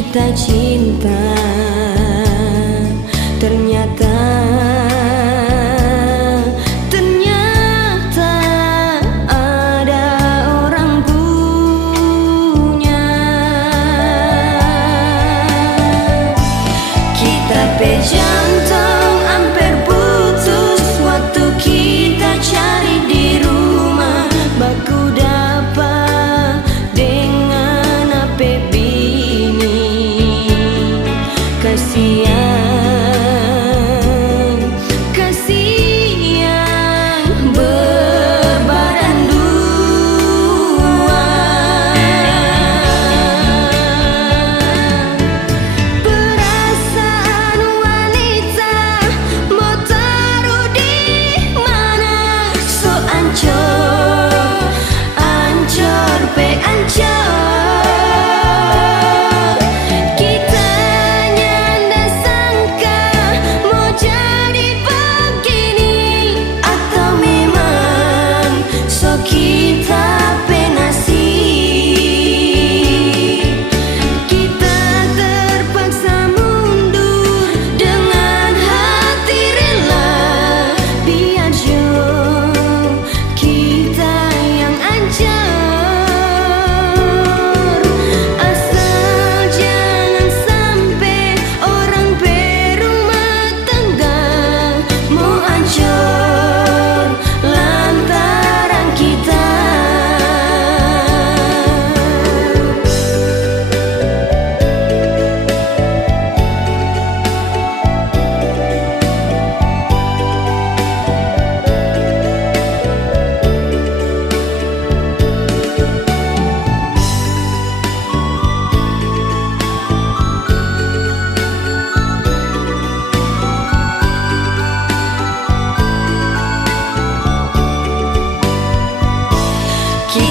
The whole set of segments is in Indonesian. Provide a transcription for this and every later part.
kita cinta, ternyata ada orang punya. Kita jantung hampir putus waktu kita cari di rumah, baku dapat dengan apa bini. Kasihan berbadan dua. Perasaan wanita mau taruh di mana? So ancur, ancur pe ancur.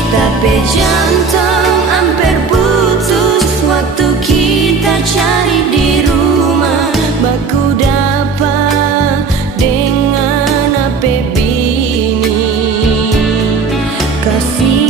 Tapi jantung hampir putus waktu kita cari di rumah, baku dapat dengan apa bini. Kasih